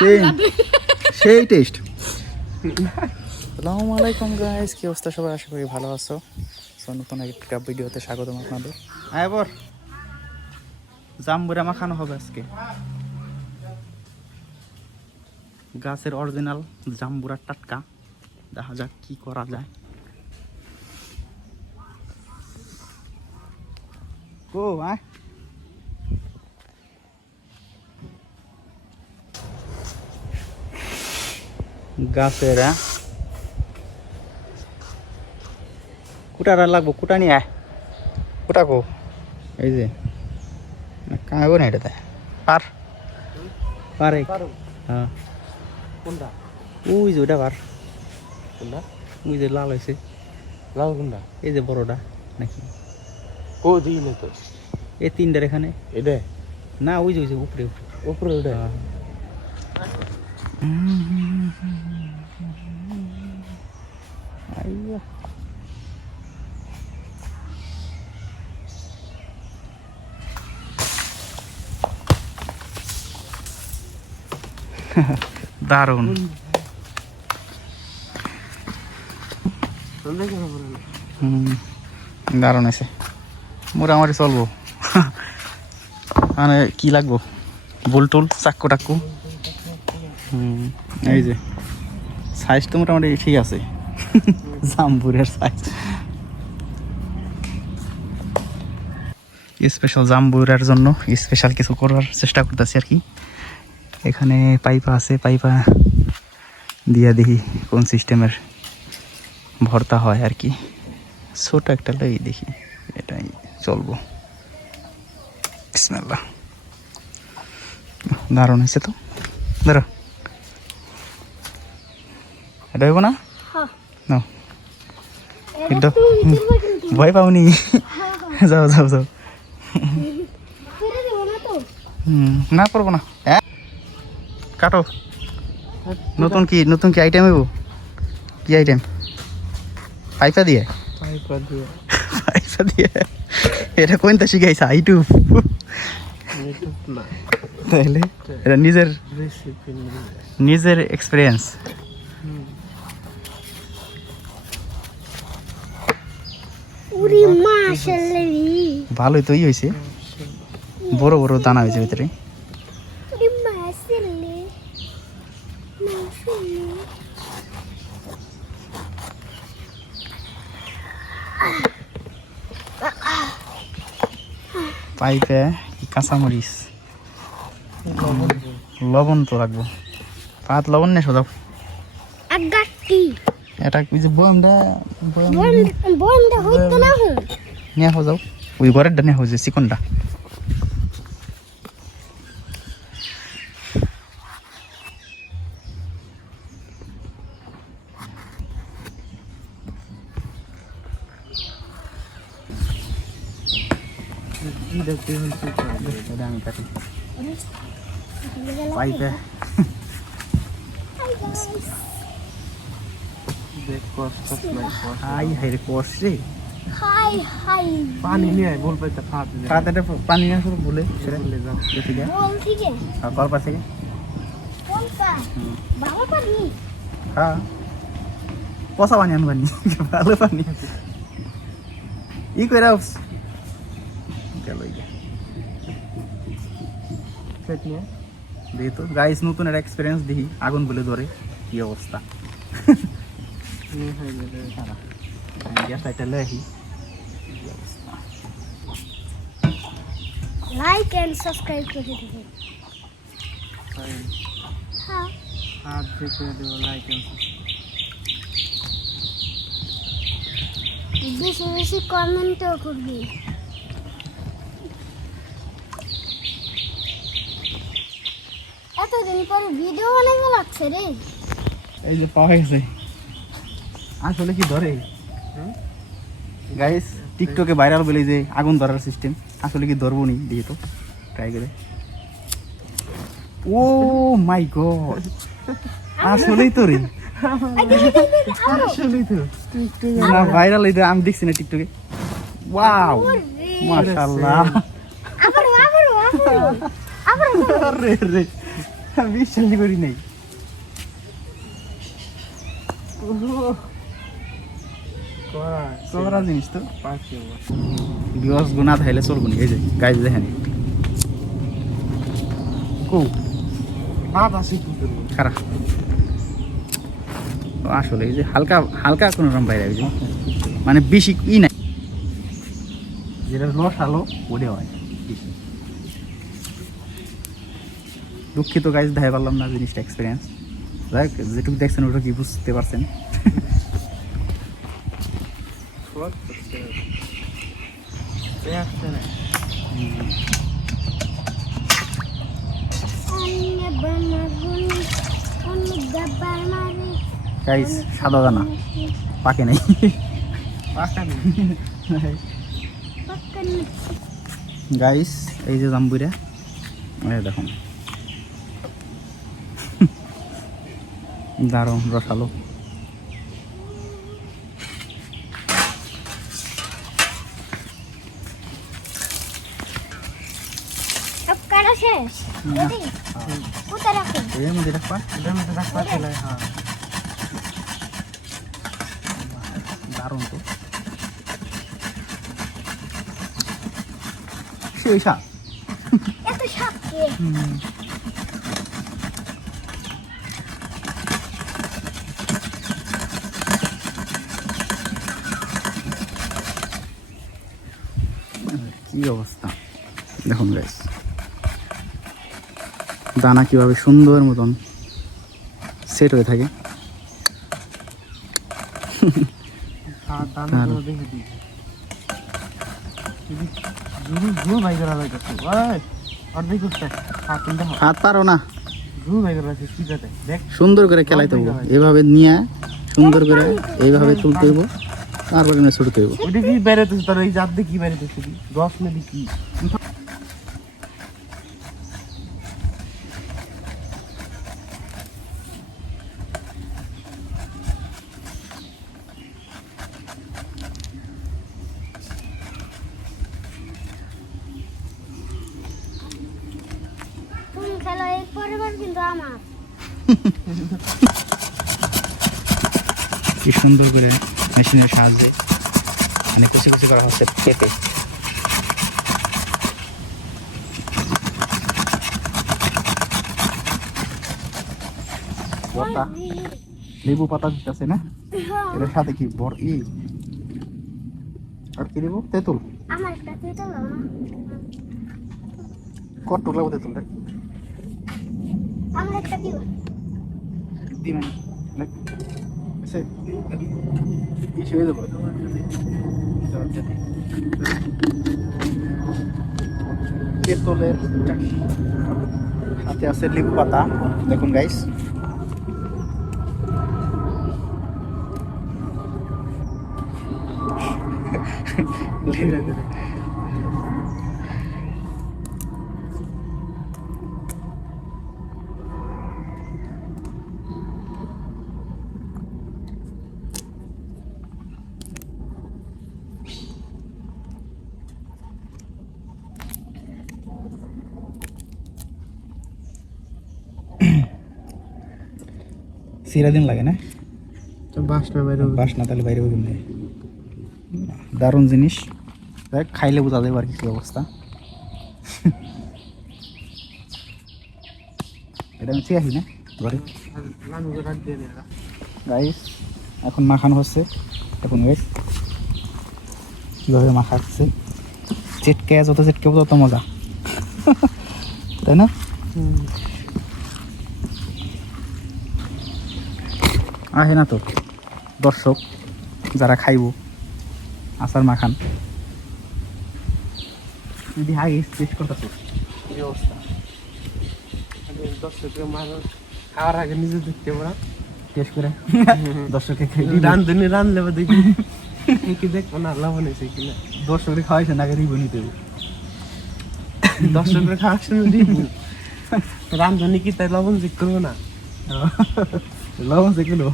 সেই সেই টেস্ট আসসালামু আলাইকুম গাইস কি অবস্থা সবাই আশা করি ভালো আছো। সো নতুন একটা ভিডিওতে স্বাগতম আপনাদের। আয় বর। জাম্বুরা মাখানো হবে আজকে। গাছের অরিজিনাল জাম্বুরা টাটকা। দেখা যাক কি করা যায়। ও আয়। গাছের। কুটাটা লাগবো কুটা নিয়ে আয়। কুটা কো? এই যে। না কাঁগো না এটাতে। পার। পারে। হ্যাঁ। কোনটা? ওই যে ওটা পার। কোনটা? ওই যে লাল হয়েছে। লাল কোনটা? এই যে বড়টা নাকি? কো দিই না তো। এই তিনটার এখানে। এটা না ওই যে ওই যে উপরে উপরে। উপরে ওটা হ্যাঁ। আইয়া। দারুণ। দারুণ আছে। মোটামুটি চলবো। মানে কি লাগবো? বুল টুল, চাক্কু টাক্কু। এই যে। সাইজ তো মোটামুটি ঠিক আছে। জাম্বুরের সাইজ স্পেশাল জাম্বুরের জন্য স্পেশাল কিছু করার চেষ্টা করতেছি আর কি। এখানে পাইপা আছে পাইপা দিয়া দেখি কোন সিস্টেমের ভর্তা হয় আর কি। ছোট একটা লই দেখি এটাই চলবো। বিসমিল্লাহ। দারুণ হয়েছে তো? ধরো। এটা হইব না? হ্যাঁ। কিন্তু ভয় পাওনি। যাও যাও যাও। না তো না করব না। কাটো। নতুন কি নতুন কি আইটেম হইব কি আইটেম পাইপা দিয়ে? পাইপা দিয়ে। পাইপা দিয়ে। এটা কোনটা শিখাইছে? আইটু ইউটিউব না তাহলে এটা নিজের নিজের এক্সপিরিয়েন্স উরি মাশাল্লাহি। ভালোই তো ই হয়েছে বড় বড় দানা হয়েছে ভিতরে। পাইপে কাঁচামরিচ। লবণ তো রাখব পাত লবণ নেই আগাটি এটা ওই যে বয়ামটা বয়াম বন বনটা হইতো না হুন নিয়ে সোজাও ওই ঘরেরটা নিয়ে হয়েছে চিকনটা দেখতে হচ্ছে এটা আমি কাটি পাইপে দেখ কষ্ট নাই কষ্ট হাই হাই রে কষ রে। হাই হাই। পানি নিয়ে আয় বল পাইতে ফাট তাড়াতাড়ি পানি নিয়ে শুরু বলে সেটা চলে যাও। দেখি যা বল ঠিক আছে কল পাশে গে। কোনটা বাবা পারি হ্যাঁ। পচা পানি আনবানি ভালো পানি। ই কইরা গেল দেখি তো। গাইস নতুন একটা এক্সপিরিয়েন্স দেখি। আগুন বলে ধরে। কি অবস্থা? হয়ে লাইক এন্ড সাবস্ক্রাইব করে হ্যাঁ। দেবো লাইক বেশি বেশি কমেন্টও করবি এতদিন পরে ভিডিও বানাতে লাগছে রে। এই যে পাওয়া গেছে। আসলে কি ধরে? গাইস টিকটকে ভাইরাল বলে যে আগুন ধরার সিস্টেম আসলে কি ধরবো নি? দিয়ে তো ট্রাই করে। ও মাই গড আসলেই তো রে। আসলেই তো। না ভাইরাল এই যে আমি দেখছি না টিকটকে ওয়াও মাশাআল্লাহ। আবার আবার আবার। আবার রে রে বিশ্বাসই করি নাই। করা জিনিস তো। বিওয়াস গুনা থাইলে চলবো নি এই যে গাইজ দেখেন। কো। খারা। আসলে এই যে হালকা হালকা কোনো রকম বাইরে যে মানে বেশি ই নাই। যেটা লস আলো ওটা হয়। দুঃখিত গাইজ দেখাই পারলাম না জিনিসটা এক্সপিরিয়েন্স যাই হোক, যেটুকু দেখছেন ওটা কি বুঝতে পারছেন। গাইজ সাদা দানা। পাকে নাই। গাইস এই যে জাম্বুরা দেখুন। দারুণ রসালো সব কাটা শেষ রেডি কোথায় রাখুন এর মধ্যে রাখবা এটার মধ্যে রাখবা হ্যাঁ দারুণ তো সেই কি অবস্থা? দেখুন গাইস দানা কীভাবে সুন্দর মতন সেট হয়ে থাকে। হাত পারো না। সুন্দর করে খেলাইতে হব এভাবে নিয়ে সুন্দর করে এইভাবে তুলতে হইব। তারপরে ছুটতে হইব। ওইটা কি বেরোতেছে তোর এই জাত দিয়ে কি বেরোতেছে রস মেদি কি তুমি খেলো এই পরিবার কিন্তু আমার কি সুন্দর করে মেশিনের সাহায্যে মানে কুচি কুচি করা হচ্ছে পেঁপে। লেবু পাতা দিতেছে না? এটার সাথে কি বড় ই? আর কি দেবো তেঁতুল। কত লাগবো তেঁতুলটা? আমার একটা দিও দিবেন সে ইসে হয়ে যাব তেঁতুলের চাটনি। সাথে আছে লেবু পাতা দেখুন গাইস সিরা দিন লাগে না? বাসনা বেরো বাস না তাহলে বাইরে কেমনে দারুণ জিনিস। দেখ খাইলে বোঝা যাবে আর কি কি অবস্থা। এটা আমি চেয়ে আসি না ঘরে। গাইস এখন মাখানো হচ্ছে। এখন গাইস কীভাবে মাখাচ্ছে। চেটকে যত চেটকে তত মজা। তাই না? আহে না তো। দর্শক যারা খাইব আচার মাখান। যদি আগে করতেছো এই অবস্থা? দর্শকের মানুষ খাওয়ার আগে নিজে দেখতে পারা। টেস্ট করে। দর্শককে খাই রান্ধনি রান্ধলে বা দেখি কি দেখব না লবণ কিনা। দর্শকরে খাওয়াইছে আগে রিভিউ নিতে হবে। দর্শকের খাওয়ার সময় দিব। রান্ধনি কি তাই লবণ চেক করব না? লবণ সে কিলো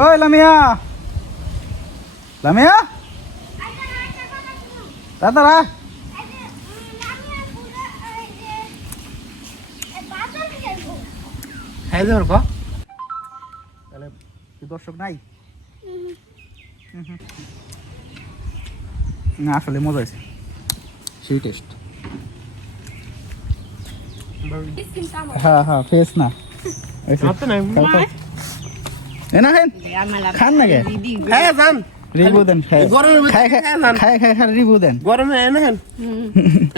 ওই লামিয়া লামিয়া তাড়াতাড়া খাই যাওয়ার ক তাহলে কি দর্শক নাই না আসলে মজা হয়েছে। সেই টেস্ট হ্যাঁ হ্যাঁ ফ্রেশ না। খান হ্যাঁ যান। রিভিউ দেন খায় গরমের মধ্যে খায় খায় খায় না। খায় খায় খায় রিভিউ দেন। গরমে এনে হেন।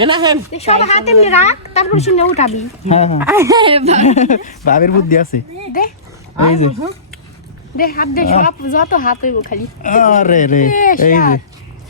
এনে হেন। সব হাতে এমনি রাখ তারপর শুনে উঠাবি। হ্যাঁ হ্যাঁ। ভাবের বুদ্ধি আছে। দে। এই যে। দে হাত দে সব যত হাত হইব খালি। আরে রে এই যে।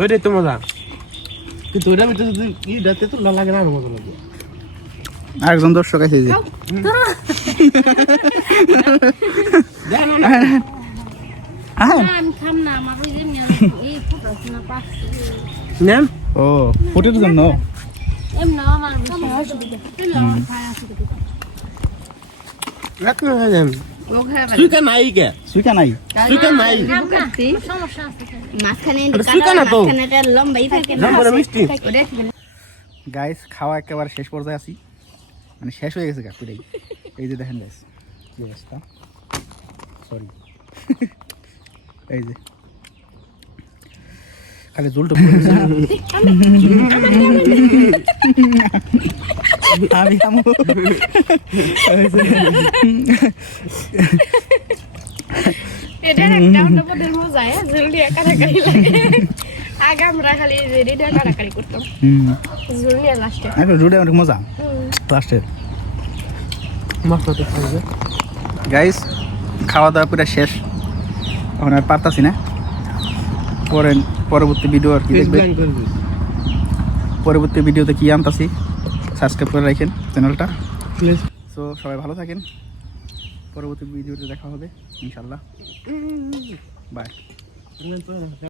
ওইটাই তো মজা কিন্তু ওইটা তো যদি ই রাতে তো না লাগে না মজা লাগে আরেকজন দর্শক আছে যে। দেখেন না আমি খাম না? আমার ওই যে এই ফুটা না পাস নেন। ও ফুটের জন্য এমন আমার নাই কে সুইকা নাই নাই সমস্যা আছে মিষ্টি গাইস খাওয়া একেবারে শেষ পর্যায়ে আছি মানে শেষ হয়ে গেছে কাকুটাই এই যে দেখেন গাইস কি অবস্থা সরি এই যে খালি জলটা পড়ে গেছে। আমি। খামো এই যে, এটা একটা অন্য পদের মজা জলদি কাটাকাটি লাগে। আগে আমরা খালি রেডিটা কাটাকাটি করতাম। জলদি লাস্টে এখন রুডে অনেক মজা। লাস্টের মাছ তো খাবে গাইস খাওয়া দাওয়া পুরো শেষ। এখন আর পারতাছি না। পরে পরবর্তী ভিডিও আর কি দেখবে? পরবর্তী ভিডিওতে কি আনতাছি? সাবস্ক্রাইব করে রাখেন চ্যানেলটা। প্লিজ সো সবাই ভালো থাকেন। পরবর্তী ভিডিওতে দেখা হবে ইনশাল্লাহ বাই